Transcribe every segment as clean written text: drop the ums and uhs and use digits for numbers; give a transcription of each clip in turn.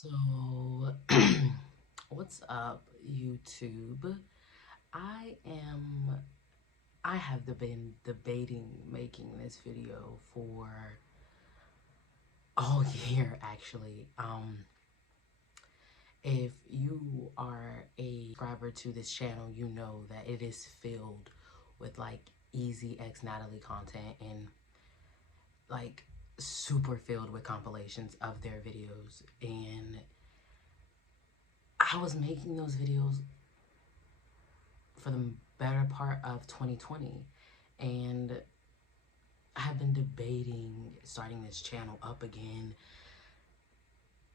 So, what's up, YouTube? I am, I have been debating making this video for all year, actually. If you are a subscriber to this channel, you know that it is filled with like easy X Natalie content and like super filled with compilations of their videos. And I was making those videos for the better part of 2020, and I have been debating starting this channel up again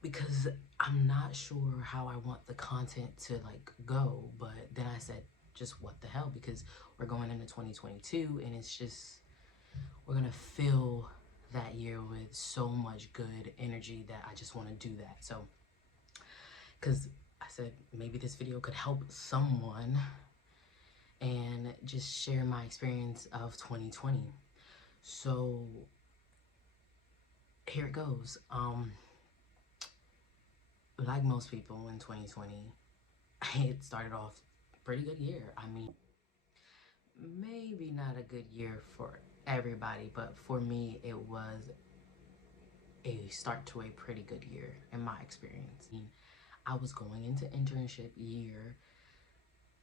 because I'm not sure how I want the content to like go. But then I said, just what the hell, because we're going into 2022 and it's just, we're gonna fill that year with so much good energy that I just want to do that. So because I said maybe this video could help someone and just share my experience of 2020. So here it goes. Like most people in 2020, it started off pretty good year. I mean, maybe not a good year for everybody, but for me, it was a start to a pretty good year in my experience. I was going into internship year.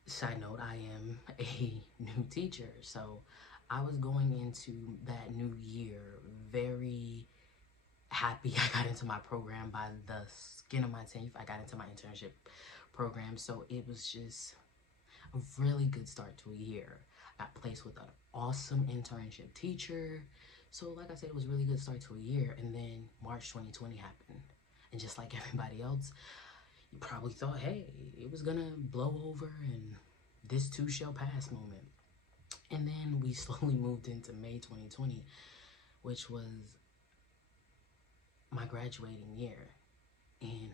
Side note, I am a new teacher, so I was going into that new year very happy. I got into my program by the skin of my teeth. I got into my internship program, so it was just a really good start to a year. I got placed with an awesome internship teacher, so like I said, it was a really good start to a year. And then March 2020 happened, and just like everybody else, you probably thought, hey, it was gonna blow over and this too shall pass moment. And then we slowly moved into May 2020, which was my graduating year. And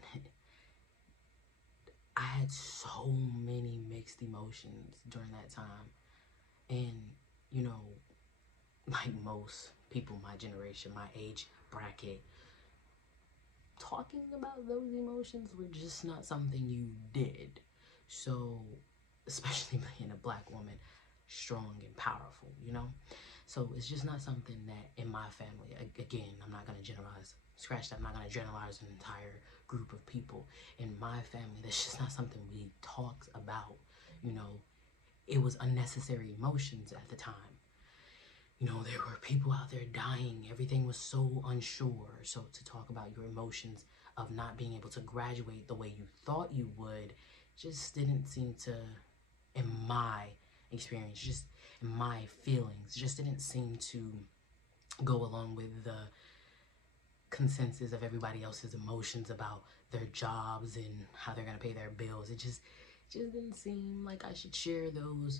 I had so many mixed emotions during that time. And, you know, like most people my generation, my age bracket, talking about those emotions were just not something you did. So, especially being a black woman, strong and powerful, you know? So it's just not something that in my family, again, I'm not going to generalize, scratch that, I'm not going to generalize an entire group of people. In my family, that's just not something we talked about, you know? It was unnecessary emotions at the time. You know, there were people out there dying. Everything was so unsure. So to talk about your emotions of not being able to graduate the way you thought you would just didn't seem to, in my experience, just in my feelings, just didn't seem to go along with the consensus of everybody else's emotions about their jobs and how they're going to pay their bills. It just didn't seem like I should share those.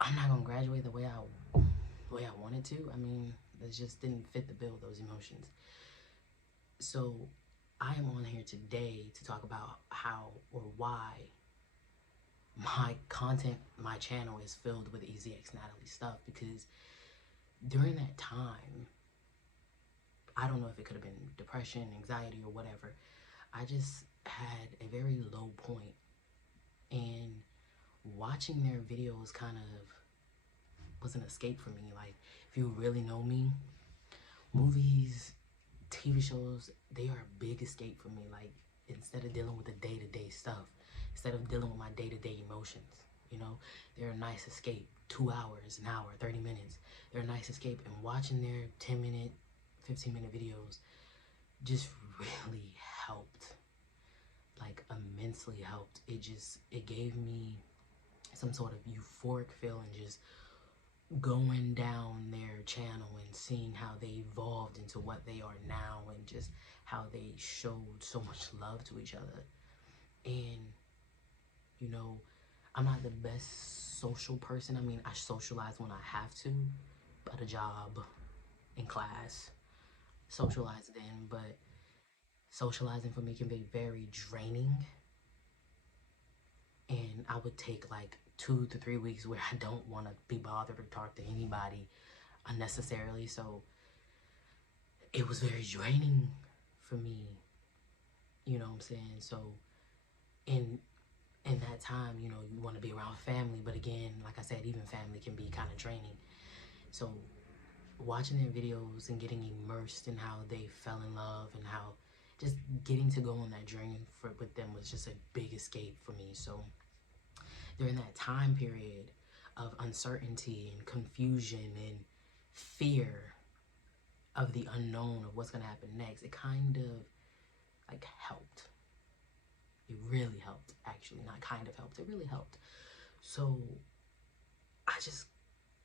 I'm not gonna graduate the way I wanted to. I mean, it just didn't fit the bill, those emotions. So I am on here today to talk about how or why my content, my channel is filled with Easy X Natalie stuff, because during that time, I don't know if it could have been depression, anxiety, or whatever. I just had a very low point, and watching their videos kind of was an escape for me. Like, if you really know me, movies, TV shows, they are a big escape for me. Like, instead of dealing with the day-to-day stuff, instead of dealing with my day-to-day emotions, you know, they're a nice escape. 2 hours, an hour, 30 minutes, they're a nice escape. And watching their 10-minute, 15-minute videos just really helped, like immensely helped. It gave me some sort of euphoric feeling just going down their channel and seeing how they evolved into what they are now, and just how they showed so much love to each other. And, you know, I'm not the best social person. I mean, I socialize when I have to, at a job, in class, socialize then, but socializing for me can be very draining. And I would take like 2 to 3 weeks where I don't want to be bothered or talk to anybody unnecessarily. So it was very draining for me You know what I'm saying? So in in that time, you know, you want to be around family, but again, like I said, even family can be kind of draining. So watching their videos and getting immersed in how they fell in love and how just getting to go on that journey with them was just a big escape for me. So during that time period of uncertainty and confusion and fear of the unknown of what's going to happen next, it kind of like helped. It really helped, actually. Not kind of helped, it really helped. So I just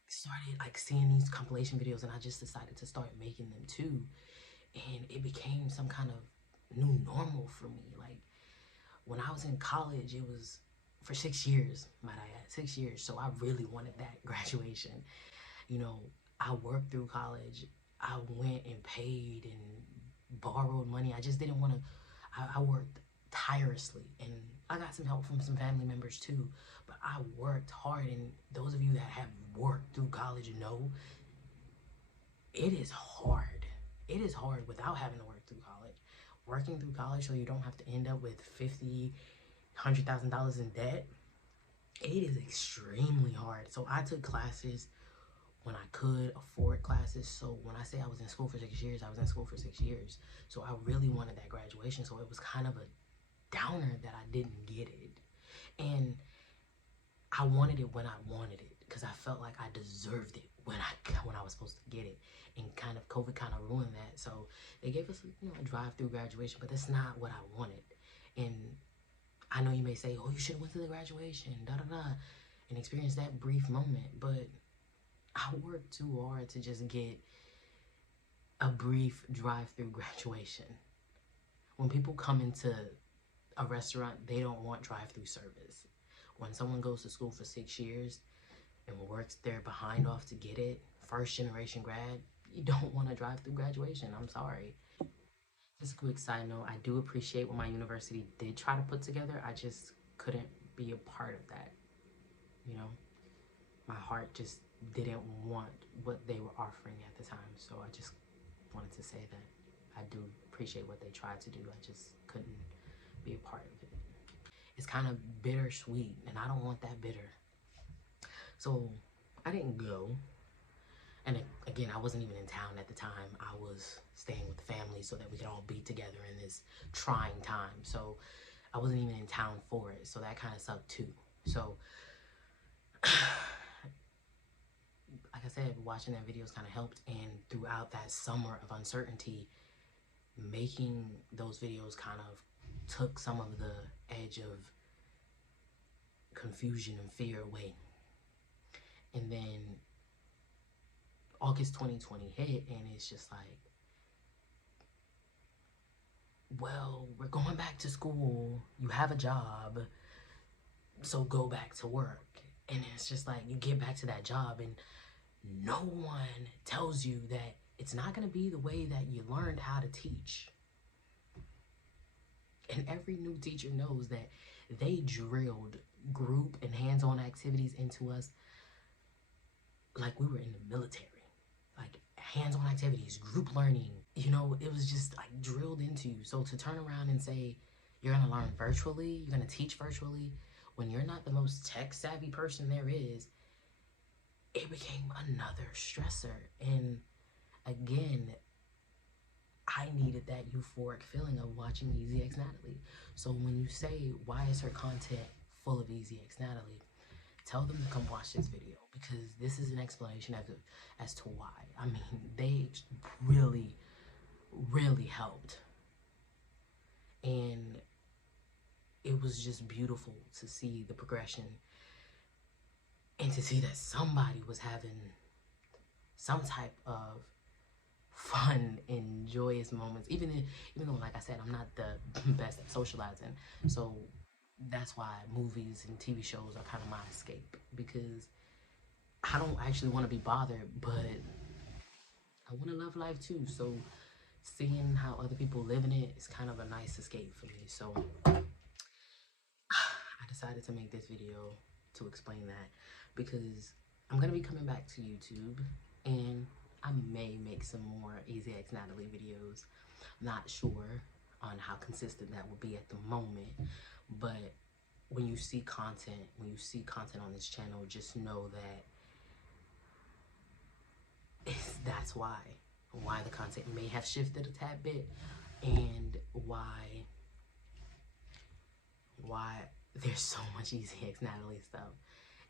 started like seeing these compilation videos, and I just decided to start making them too. And it became some kind of new normal for me. Like when I was in college, it was for 6 years, might I add, 6 years. So I really wanted that graduation. You know, I worked through college. I went and paid and borrowed money. I just didn't want to. I worked tirelessly, and I got some help from some family members too. But I worked hard, and those of you that have worked through college know it is hard. It is hard without having to work through college. Working through college so you don't have to end up with $100,000 in debt. It is extremely hard. So I took classes when I could afford classes. So when I say I was in school for 6 years, I was in school for 6 years. So I really wanted that graduation. So it was kind of a downer that I didn't get it. And I wanted it when I wanted it because I felt like I deserved it when I was supposed to get it. And kind of COVID kind of ruined that. So they gave us a drive-through graduation, but that's not what I wanted. And I know you may say, "Oh, you should have went to the graduation, da da da," and experience that brief moment. But I worked too hard to just get a brief drive-through graduation. When people come into a restaurant, they don't want drive-through service. When someone goes to school for 6 years and works their behind off to get it, first generation grad, you don't want a drive-through graduation. I'm sorry. Just a quick side note, I do appreciate what my university did try to put together. I just couldn't be a part of that. You know, my heart just didn't want what they were offering at the time. So I just wanted to say that I do appreciate what they tried to do. I just couldn't be a part of it. It's kind of bittersweet, and I don't want that bitter. So I didn't go. And again, I wasn't even in town at the time. I was staying with family so that we could all be together in this trying time. So I wasn't even in town for it. So that kind of sucked too. So, like I said, watching that videos kind of helped. And throughout that summer of uncertainty, making those videos kind of took some of the edge of confusion and fear away. And then August 2020 hit, and it's just like, well, we're going back to school. You have a job, so go back to work. And it's just like you get back to that job, and no one tells you that it's not going to be the way that you learned how to teach. And every new teacher knows that they drilled group and hands-on activities into us like we were in the military. Like hands-on activities, group learning, it was just like drilled into you. So to turn around and say you're going to learn virtually, you're going to teach virtually, when you're not the most tech savvy person there is, it became another stressor. And again, I needed that euphoric feeling of watching Easy X Natalie. So when you say, why is her content full of Easy X Natalie, tell them to come watch this video, because this is an explanation as to why. I mean, they really, really helped. And it was just beautiful to see the progression and to see that somebody was having some type of fun and joyous moments, even though, like I said, I'm not the best at socializing. So that's why movies and TV shows are kind of my escape, because I don't actually want to be bothered, but I want to love life too. So seeing how other people live in it is kind of a nice escape for me. So I decided to make this video to explain that, because I'm going to be coming back to YouTube, and I may make some more Easy X Natalie videos. I'm not sure. on how consistent that will be at the moment. But when you see content, on this channel, just know that that's why the content may have shifted a tad bit, and why there's so much Easy X Natalie stuff,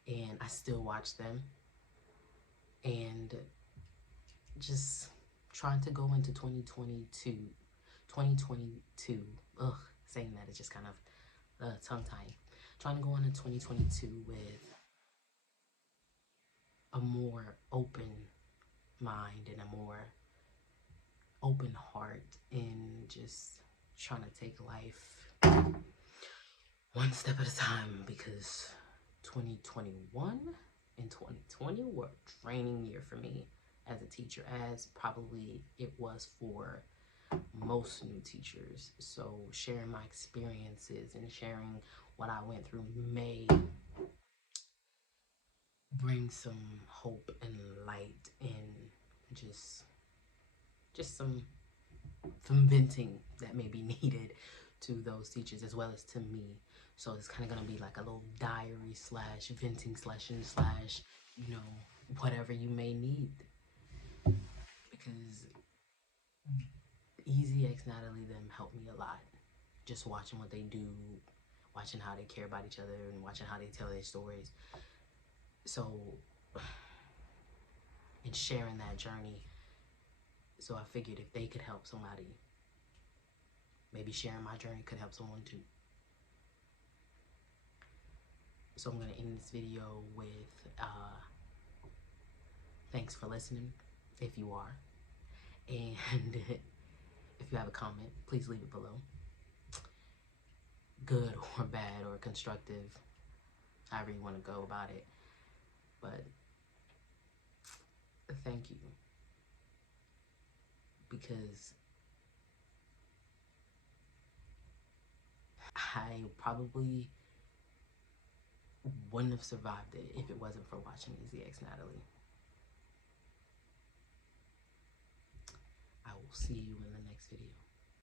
and I still watch them, and just trying to go into 2022. Ugh, saying that is just kind of tongue-tying. Trying to go into 2022 with a more open mind and a more open heart, and just trying to take life one step at a time, because 2021 and 2020 were a training year for me as a teacher, as probably it was for most new teachers. So sharing my experiences and sharing what I went through may bring some hope and light, and just some venting that may be needed to those teachers as well as to me. So it's kind of going to be like a little diary slash venting session slash, whatever you may need, because Easy X Natalie them helped me a lot. Just watching what they do, watching how they care about each other, and watching how they tell their stories. So, and sharing that journey. So I figured if they could help somebody, maybe sharing my journey could help someone too. So I'm going to end this video with thanks for listening, if you are. And if you have a comment, please leave it below. Good or bad or constructive, however you want to go about it. But thank you. Because I probably wouldn't have survived it if it wasn't for watching Easy X Natalie. I will see you in the next video.